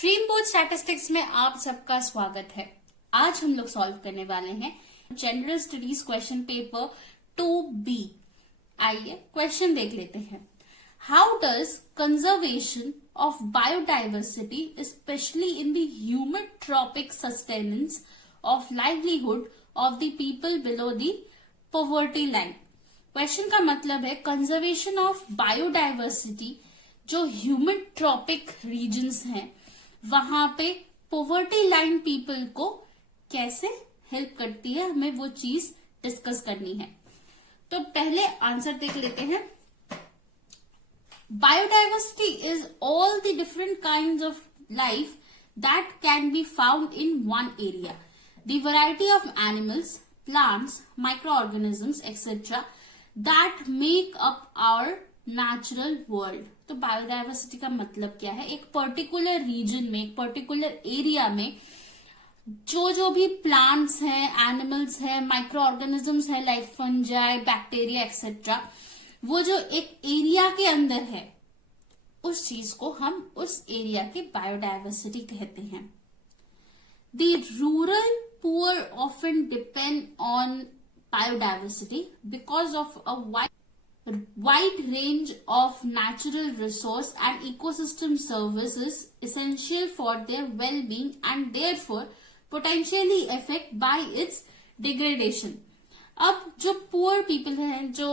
Dream board statistics में आप सबका स्वागत है। आज हम लोग सॉल्व करने वाले हैं general studies question paper 2B। आइए क्वेश्चन देख लेते हैं। How does conservation of biodiversity specially in the humid tropic sustenance of livelihood of the people below the poverty line. Question का मतलब है कंजर्वेशन ऑफ बायोडाइवर्सिटी जो ह्यूमिड ट्रॉपिक रीजन्स हैं वहां पे पॉवर्टी लाइन पीपल को कैसे हेल्प करती है, हमें वो चीज डिस्कस करनी है। तो पहले आंसर देख लेते हैं। Biodiversity is all the different kinds of life that can be found in one area, the variety of animals, plants, micro organisms etcetera that make up our natural world. तो biodiversity का मतलब क्या है? एक particular reason में, एक particular area में जो भी प्लांट्स हैं, एनिमल्स हैं, माइक्रो ऑर्गेनिजम्स हैं लाइक फंजाई, बैक्टीरिया एक्सेट्रा, वो जो एक एरिया के अंदर है उस चीज को हम उस एरिया की बायोडाइवर्सिटी कहते हैं। The rural poor often depend on biodiversity because of a wide range of natural resource and ecosystem services essential for their well-being and therefore potentially affect by its degradation। अब जो poor people हैं, जो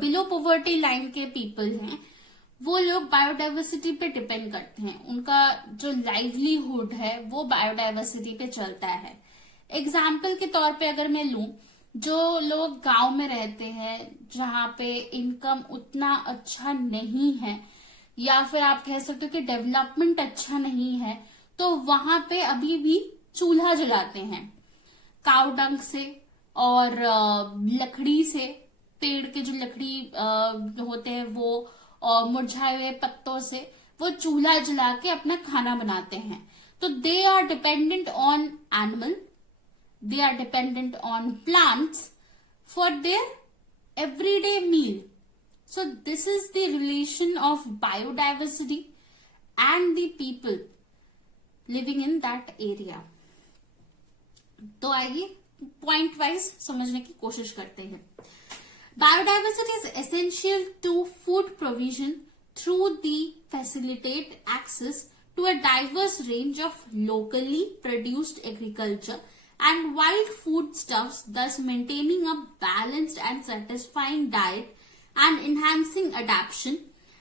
below poverty line के people हैं, वो लोग biodiversity पे depend करते हैं। उनका जो लाइवलीहुड है वो बायोडाइवर्सिटी पे चलता है। एग्जाम्पल के तौर पे अगर मैं लूं, जो लोग गांव में रहते हैं जहां पे इनकम उतना अच्छा नहीं है या फिर आप कह सकते हो कि डेवलपमेंट अच्छा नहीं है, तो वहां पे अभी भी चूल्हा जलाते हैं काव डंग से और लकड़ी से, पेड़ के जो लकड़ी होते हैं वो और मुरझाए हुए पत्तों से वो चूल्हा जला के अपना खाना बनाते हैं। तो they are dependent on animal, they are dependent on plants for their everyday meal. So this is the relation of biodiversity and the people living in that area. तो आइए पॉइंट वाइज समझने की कोशिश करते हैं। Biodiversity is essential to food provision through the facilitate access to a diverse range of locally produced agriculture and wild foodstuffs, thus maintaining a balanced and satisfying diet and enhancing adaptation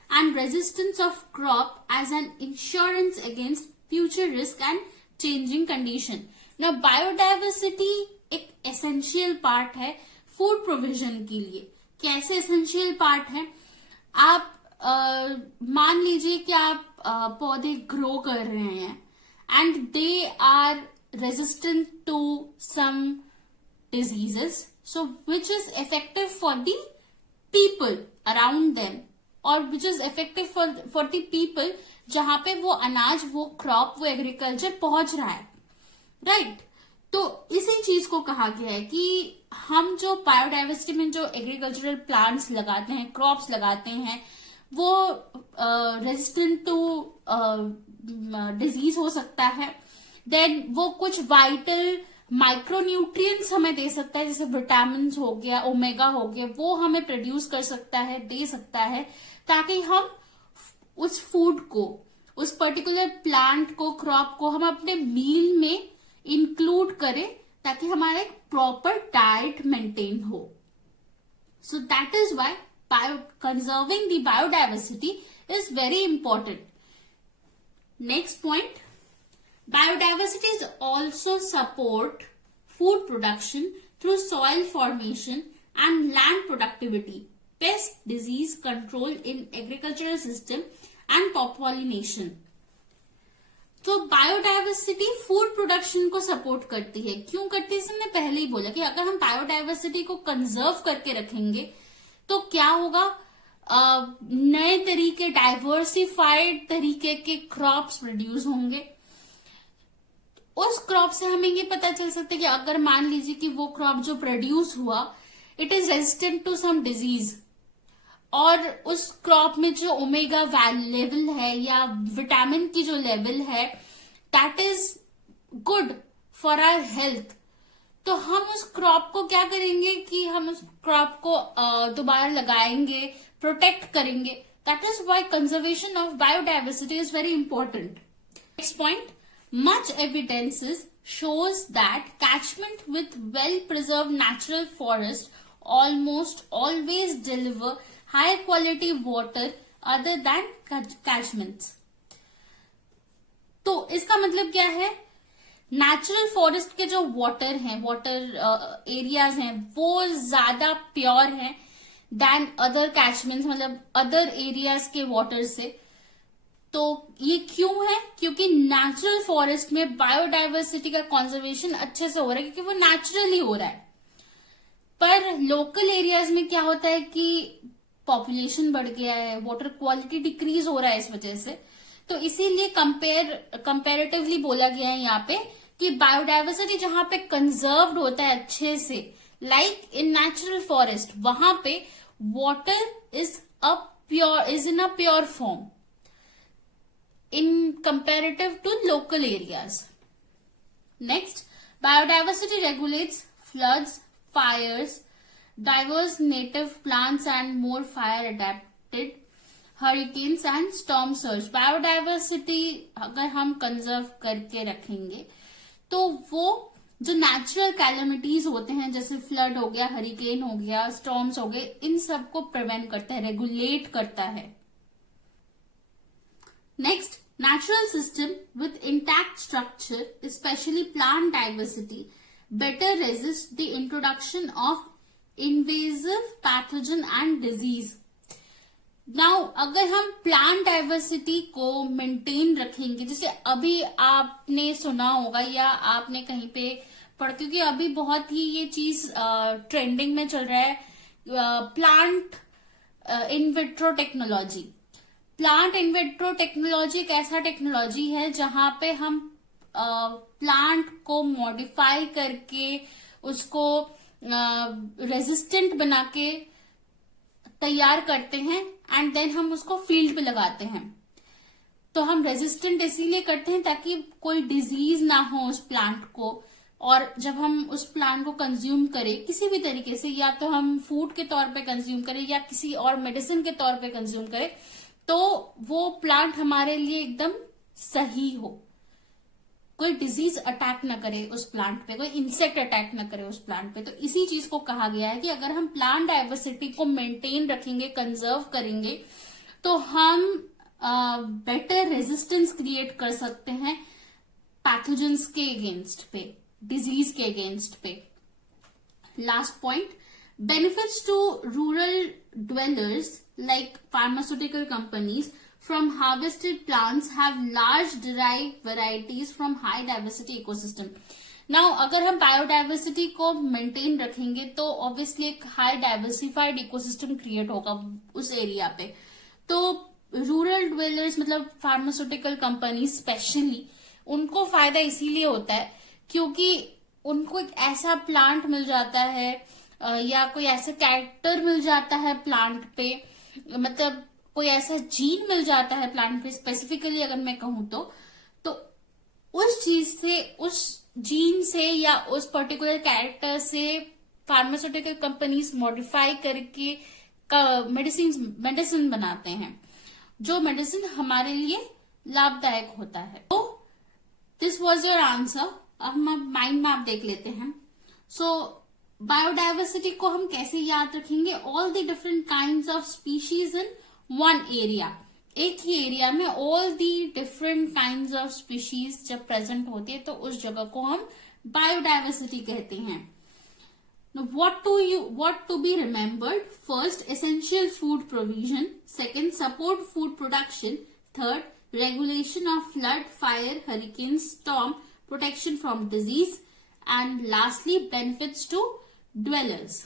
and resistance of crop as an insurance against future risk and changing condition। Now biodiversity एक essential part है food provision के लिए। कैसे essential part है? आप मान लीजिए कि आप पौधे ग्रो कर रहे हैं and they are resistant to some diseases, so which is effective for the people around them or which is effective for the people जहां पे वो अनाज, वो क्रॉप, वो एग्रीकल्चर पहुंच रहा है, राइट? तो इसी चीज को कहा गया है कि हम जो बायोडाइवर्सिटी में जो एग्रीकल्चरल प्लांट्स लगाते हैं, क्रॉप्स लगाते हैं, वो रेजिस्टेंट टू डिजीज हो सकता है। देन वो कुछ वाइटल माइक्रोन्यूट्रिएंट्स हमें दे सकता है, जैसे विटामिन हो गया, ओमेगा हो गया, वो हमें प्रोड्यूस कर सकता है, दे सकता है, ताकि हम उस फूड को, उस पर्टिकुलर प्लांट को, क्रॉप को हम अपने मील में इंक्लूड करें ताकि हमारा एक प्रॉपर डाइट मेंटेन हो। So that is why conserving the biodiversity is very important. Next point, biodiversity is also support food production through soil formation and land productivity, pest disease control in agricultural system and crop pollination। तो biodiversity food production को support करती है। क्यों करती है? हमने पहले ही बोला कि अगर हम बायोडाइवर्सिटी को कंजर्व करके रखेंगे तो क्या होगा, नए तरीके, डाइवर्सिफाइड तरीके के क्रॉप्स प्रोड्यूस होंगे। उस क्रॉप से हमें ये पता चल सकता है कि अगर मान लीजिए कि वो क्रॉप जो प्रोड्यूस हुआ it is resistant to some disease, और उस क्रॉप में जो ओमेगा लेवल है या विटामिन की जो लेवल है that is good for our health, तो हम उस क्रॉप को क्या करेंगे कि हम उस क्रॉप को दोबारा लगाएंगे, प्रोटेक्ट करेंगे. That is why conservation of biodiversity is very important. Next point, much evidences shows that catchment with well preserved natural forest almost always deliver high quality water other than catchments. तो इसका मतलब क्या है, natural forest के जो water हैं, water areas हैं, वो ज्यादा प्योर हैं देन अदर कैचमेंट्स, मतलब अदर एरियाज के वाटर से. तो ये क्यों है, क्योंकि नेचुरल फॉरेस्ट में बायोडाइवर्सिटी का कंजर्वेशन अच्छे से हो रहा है क्योंकि वो नेचुरली हो रहा है. पर लोकल एरियाज में क्या होता है कि पॉपुलेशन बढ़ गया है, वाटर क्वालिटी डिक्रीज हो रहा है इस वजह से. तो इसीलिए कंपेरेटिवली बोला गया है यहाँ पे कि बायोडाइवर्सिटी जहां पे कंजर्व्ड होता है अच्छे से, लाइक इन नेचुरल फॉरेस्ट, वहां पे water is in a pure form in comparative to local areas. Next, biodiversity regulates floods, fires, diverse native plants and more fire adapted hurricanes and storm surge. Biodiversity अगर हम conserve करके रखेंगे तो वो जो natural calamities होते हैं जैसे फ्लड हो गया, हरिकेन हो गया, स्टॉर्म्स हो गए, इन सब को प्रिवेंट करता है, रेगुलेट करता है. Next, natural system with intact structure, especially plant diversity, better resist the introduction of invasive pathogen and disease. Now, अगर हम प्लांट डाइवर्सिटी को मेंटेन रखेंगे, जैसे अभी आपने सुना होगा या आपने कहीं पे पढ़, क्योंकि अभी बहुत ही ये चीज ट्रेंडिंग में चल रहा है, plant in vitro technology. Plant in vitro technology एक ऐसा टेक्नोलॉजी है जहां पे हम प्लांट को मॉडिफाई करके उसको रेजिस्टेंट बना के तैयार करते हैं एंड देन हम उसको फील्ड पे लगाते हैं. तो हम रेजिस्टेंट इसीलिए करते हैं ताकि कोई डिजीज ना हो उस प्लांट को, और जब हम उस प्लांट को कंज्यूम करें किसी भी तरीके से, या तो हम फूड के तौर पे कंज्यूम करें या किसी और मेडिसिन के तौर पे कंज्यूम करें, तो वो प्लांट हमारे लिए एकदम सही हो, कोई डिजीज अटैक ना करे उस प्लांट पे, कोई इंसेक्ट अटैक ना करे उस प्लांट पे. तो इसी चीज को कहा गया है कि अगर हम प्लांट डाइवर्सिटी को मेंटेन रखेंगे, कंजर्व करेंगे, तो हम बेटर रेजिस्टेंस क्रिएट कर सकते हैं पैथोजेंस के अगेंस्ट पे, डिजीज के अगेंस्ट पे. Last point, benefits to rural dwellers like pharmaceutical companies from harvested plants have large derived varieties from high diversity ecosystem. Now, अगर हम बायोडाइवर्सिटी को मेंटेन रखेंगे तो ऑब्वियसली एक हाई डाइवर्सिफाइड इकोसिस्टम क्रिएट होगा उस एरिया पे. तो रूरल ड्वेलर्स मतलब फार्मास्यूटिकल कंपनी स्पेशली, उनको फायदा इसीलिए होता है क्योंकि उनको एक ऐसा प्लांट मिल जाता है या कोई ऐसा कैरेक्टर मिल जाता है प्लांट पे, मतलब कोई ऐसा जीन मिल जाता है प्लांट पे स्पेसिफिकली अगर मैं कहूं तो उस चीज से, उस जीन से या उस पर्टिकुलर कैरेक्टर से फार्मास्यूटिकल कंपनीज मॉडिफाई करके मेडिसिन बनाते हैं, जो मेडिसिन हमारे लिए लाभदायक होता है. तो दिस वॉज योर आंसर. अब हम माइंड मैप देख लेते हैं. सो बायोडाइवर्सिटी को हम कैसे याद रखेंगे, all the different kinds of species in one area, एक ही एरिया में all the different kinds of species जब प्रेजेंट होती है तो उस जगह को हम बायोडाइवर्सिटी कहते हैं. What to be remembered? First, essential food provision. Second, support food production. Third, regulation of flood, fire, hurricane, storm, protection from disease. And lastly, benefits to dwellers.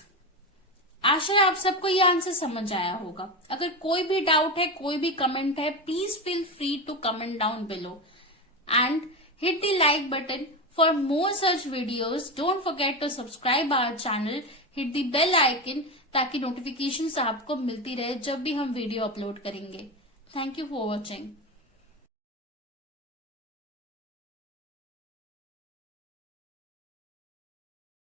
आशा है आप सबको ये आंसर समझ आया होगा. अगर कोई भी डाउट है, कोई भी कमेंट है, please feel free to comment down below and hit the like button. For more such videos, don't forget to subscribe our channel, hit the bell icon ताकि नोटिफिकेशंस आपको मिलती रहे जब भी हम वीडियो अपलोड करेंगे। Thank you for watching.